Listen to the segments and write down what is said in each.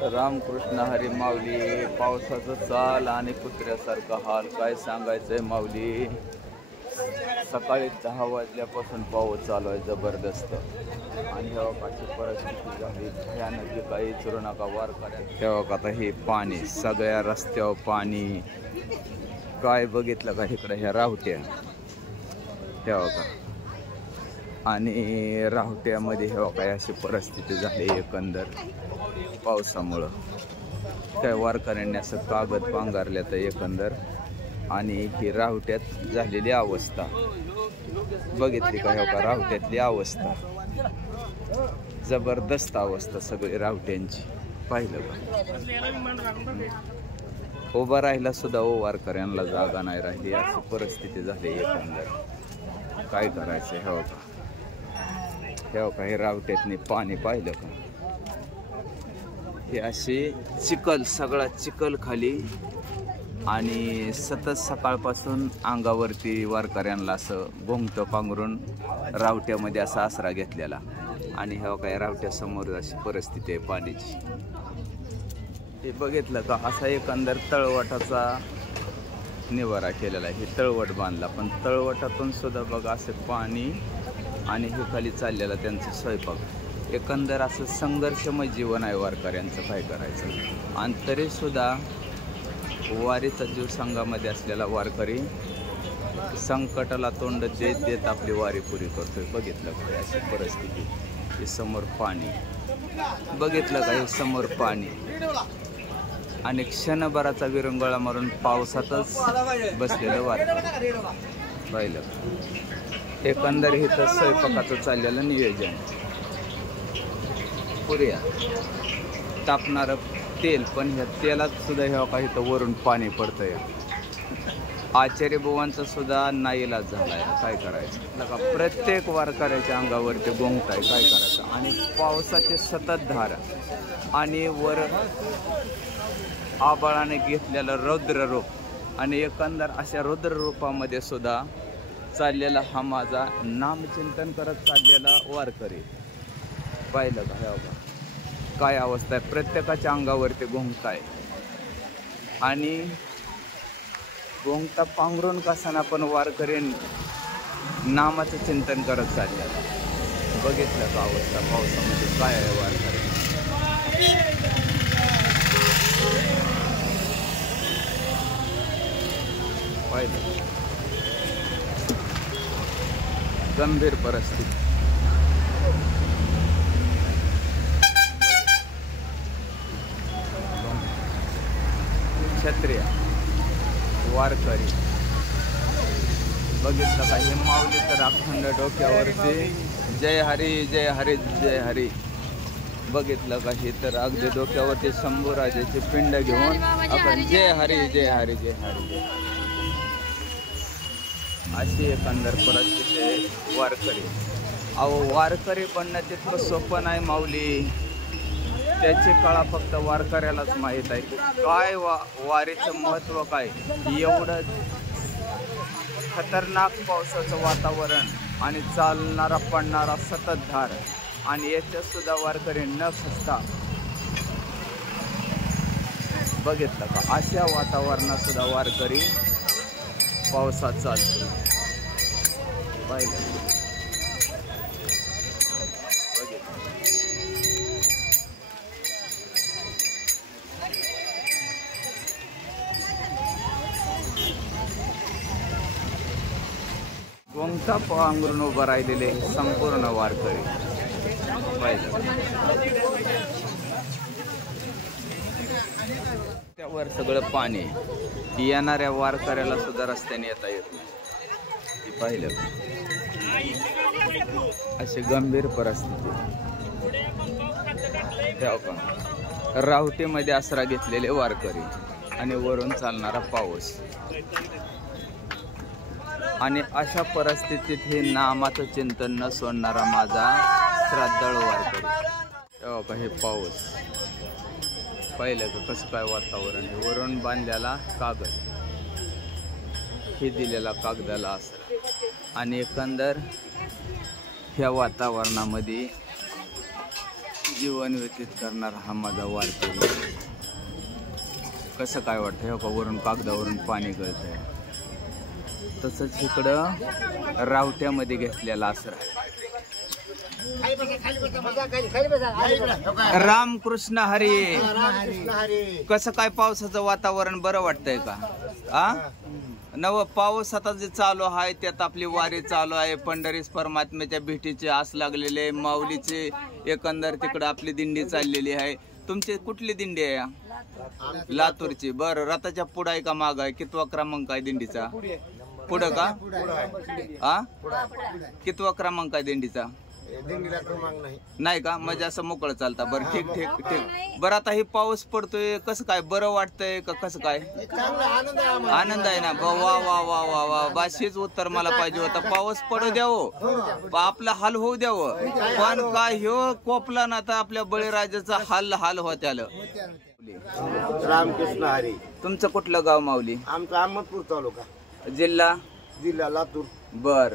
रामकृष्ण हरी माऊली. पावसाचं चाल आणि कुत्र्यासारखा हाल, काय सांगायचंय माऊली. सकाळी 10 वाजल्यापासून पाऊस चालू आहे जबरदस्त. आणि हेवाकाची परिस्थिती झाली भयानक, काही विचारू नका वारकऱ्यात. तेव्हा आता हे पाणी सगळ्या रस्त्यावर पाणी. काय बघितलं का इकडे ह्या राहुट्या तेव्हा का, आणि राहुट्यामध्ये हेवा काय अशी परिस्थिती झाली एकंदर पावसामुळं. काय वारकऱ्यांनी असं कागद पांघरल्या तर एकंदर. आणि ही राहुट्यात झालेली अवस्था बघितली का, हेवा का राहुट्यातली अवस्था जबरदस्त अवस्था सगळी राहुट्यांची. पाहिलं का, उभा राहिला सुद्धा वारकऱ्यांना जागा नाही राहिली, अशी परिस्थिती झाली एकंदर. काय करायचं हेवा का, हेवा का हे रावट्यातनी पाणी पाहिलं का, हे असे चिखल, सगळा चिखल खाली. आणि सतत सकाळपासून अंगावरती वारकऱ्यांना असं घोंगटं पांघरून रावट्यामध्ये असा आसरा घेतलेला. आणि हेवा काय रावट्यासमोर अशी परिस्थिती आहे पाण्याची. हे बघितलं का, असा एकंदर तळवटाचा निवारा केलेला आहे. हे तळवट बांधला, पण तळवटातून सुद्धा बघा असे पाणी. आणि हे खाली चाललेला त्यांचं स्वयंपाक. एकंदर असं संघर्षमय जीवन आहे वारकऱ्यांचं. काय करायचं. आणि तरीसुद्धा वारीचा जीव संघामध्ये असलेला वारकरी संकटाला तोंड देत देत आपली वारी पुरी करतोय. बघितलं का अशी परिस्थिती. हे समोर पाणी बघितलं का, हे समोर पाणी. आणि क्षणभराचा विरंगुळा मारून पावसातच बसलेलं वारकरी पाहिलं. एकंदर इथं स्वयंपाकाचं चाललेलं नियोजन. पुऱ्या तापणारं तेल, पण ह्या तेलात सुद्धा हे काही तर वरून पाणी पडतंय. आचार्य बुवांचा सुद्धा नाईलाज झालाय. काय करायचं का, प्रत्येक वारकऱ्याच्या अंगावरती गोंगताय. काय करायचं. आणि पावसाचे सतत धार आणि वर आबाळाने घेतलेलं रौद्ररूप. आणि एकंदर अशा रौद्ररूपामध्ये सुद्धा चाललेला हा माझा नामचिंतन करत चाललेला वारकरी. पाहिलं का हे काय अवस्था आहे. प्रत्येकाच्या अंगावरती घोंगताय. आणि घोंगता पांघरून कसाना पण वारकरी नामाचं चिंतन करत चाललेला. बघितलं का अवस्था पावसामध्ये काय आहे वारकरी. पाहिलं गंभीर परिस्थिती. क्षत्रिय वारकरी बघितलं का, हे माऊली तर अखंड डोक्यावरती जय हरी जय हरी जय हरी. बघितलं का, हे तर अगदी डोक्यावरती शंभूराजाची पिंड घेऊन आपण जय हरी जय हरी जय हरी जय. अशी एकंदर परिस्थिती आहे वारकरी. अहो वारकरी बनणं तितकं सोपं नाही माऊली. त्याची कळा फक्त वारकऱ्यालाच माहीत आहे. काय वारीचं महत्त्व काय. एवढं खतरनाक पावसाचं वातावरण आणि चालणारा पडणारा सतत धार. आणि याच्यात सुद्धा वारकरी न खचता. बघितलं का, अशा वातावरणात सुद्धा वारकरी पावसात चालतो. पाहिलं गोंगटा पांघरून उभं राहिलेले संपूर्ण वारकरी. पाहिलं त्यावर सगळं पाणी. येणाऱ्या वारकऱ्याला सुद्धा रस्त्याने येता येत नाही. पाहिलं अशी गंभीर परिस्थिती. राहुटीमध्ये आसरा घेतलेले वारकरी आणि वरून चालणारा पाऊस. आणि अशा परिस्थितीत हे नामाचं चिंतन न सोडणारा माझा श्रद्धाळू वारकरी. तेव्हा का हे पाऊस पाहिलं का कसं काय वातावरण. वरून बांधलेला कागद, हे दिलेला कागदाला आसरा. आणि एकंदर ह्या वातावरणामध्ये जीवन व्यतीत करणारा हा माझा वारकरी. कसं काय वाटतं, का वरून कागदावरून पाणी गळतंय. तसंच इकडं रावट्यामध्ये घेतलेला आसरा. रामकृष्ण हरी. कसं काय पावसाचं वातावरण बरं वाटतंय का? नव पाऊस आता जे चालू आहे त्यात आपली वारी चालू आहे. पंढरीस परमात्म्याच्या भेटीचे आस लागलेले, माऊलीचे एकंदर तिकडं आपली दिंडी चाललेली आहे. तुमची कुठली दिंडी आहे? लातूरची. बरं, रथाच्या पुढं आहे का माग आहे? कितवा क्रमांक आहे दिंडीचा? पुढं का? कितवा क्रमांक आहे दिंडीचा? नाही का? म्हणजे असं मोकळं चालता. बरं, ठीक ठीक ठीक. बरं, आता हे पाऊस पडतोय, कसं काय बरं वाटतंय का कसं काय? आनंद आहे ना? वा वा वा वा वा. बाशीच उत्तर मला पाहिजे होतं. पाऊस पडू द्यावं, आपला हाल होऊ द्यावं, पण काय ह्यो कोपला ना तर आपल्या बळीराजाचा हाल होत आलं. रामकृष्ण हरी. तुमचं कुठलं गाव माऊली? आमचं अहमदपूर तालुका, जिल्हा लातूर. बर,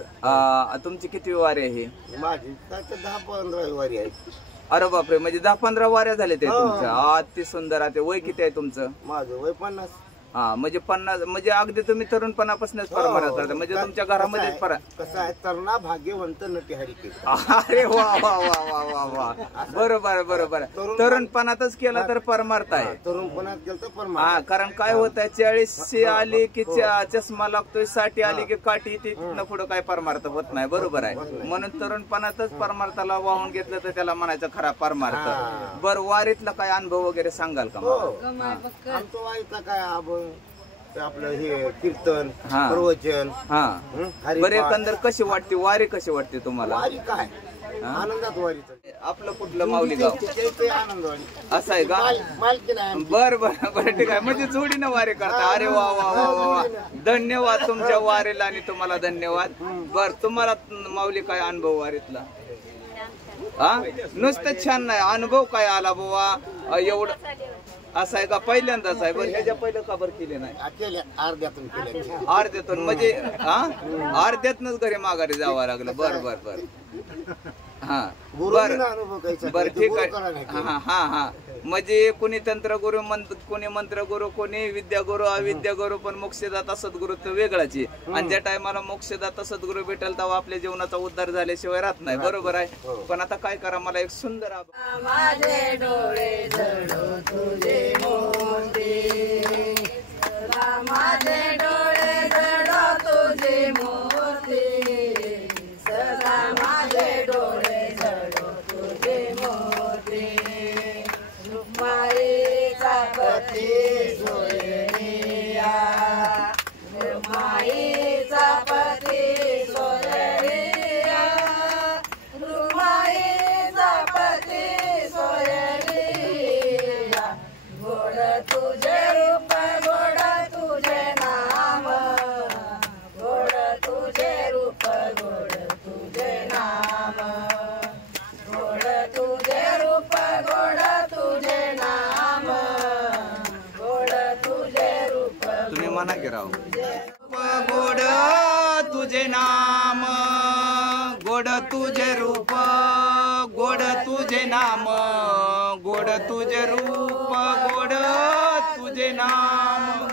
तुमची किती वारी आहे? माझी 10-15 वारी आहे. अरे बापरे, म्हणजे 10-15 वाऱ्या झाल्या ते तुमच्या. अति सुंदर. आहे वय किती आहे तुमचं? माझं वय 50. म्हणजे 50, म्हणजे अगदी तुम्ही तरुणपणापासूनच परंपरा करता, म्हणजे तुमच्या घरामध्येच कसं आहे, तरुणा भाग्यवंत नटी हरी. अरे वा वा वा वा वा वा. बरोबर बरोबर. तरुणपणातच केला तर परमार्थ आहे. तरुणपणात केलं तर परमार्थ. कारण काय होत आहे, 40 आली की चष्मा लागतोय, 60 आली की काठी, तिथनं पुढं काय परमार्थ होत नाही. बरोबर आहे. म्हणून तरुणपणातच परमार्थाला वाहून घेतलं तर त्याला म्हणायचं खरा परमार्थ. बर, वारीतला काय अनुभव वगैरे सांगाल का? आमचं वारीतला काय आपलं हे कीर्तन, प्रवचन. बरे, एकंदर कशी वाटते वारी? कशी वाटते तुम्हाला? वारी काय आनंदात वारी. आपलं कुठलं माऊली गाव? आनंदवाडी. असं आहे का? बर बर बर, ठीक आहे. म्हणजे जोडीनं वारी करता. अरे वा वा वा वा. धन्यवाद तुमच्या वारीला आणि तुम्हाला धन्यवाद. बर, तुम्हाला माऊली काय अनुभव वारीतला? नुसतं छान नाही, अनुभव काय आला बाबा एवढं? असं आहे का? पहिल्यांदाच आहे. बरं, ह्याच्या पहिलं का बरं केले नाही? अर्ध्यातून म्हणजे अर्ध्यातनच घरी माघारी जावं लागलं. बर बर बर. बर, ठीक आहे. हा. म्हणजे कोणी तंत्रगुरु, कोणी मंत्रगुरु, कोणी विद्यागुरु, अविद्यागुरु, पण मोक्षदाता सद्गुरु तर वेगळाच आहे. आणि ज्या टायमाला मोक्षदाता सद्गुरु भेटेल तेव्हा आपल्या जीवनाचा उद्धार झाल्याशिवाय राहत नाही. बरोबर आहे. पण आता काय करा, मला एक सुंदर माझे डोळे जळो तुझे मोती, माझे डोळे जळो तुझे मोती, सदा माझे डोळे जळो तुझे मोती. रुक्माईचा पती सोयरिया, रुक्माईचा पती सोयरिया, रुक्माईचा पती सोयरिया. गोड तुझे रूप, गोड तुझे नाम, गोड तुझे रूप, गोड तुझे नाम, गोड तुझे रूप, गोड तुझे नाम, गोड तुझे रूप. तुम्ही म्हणा की राव. गोड तुझे नाम, गोड तुझे रूप, गोड तुझे नाम, गोड तुझे रूप, गोड तुझे नाम.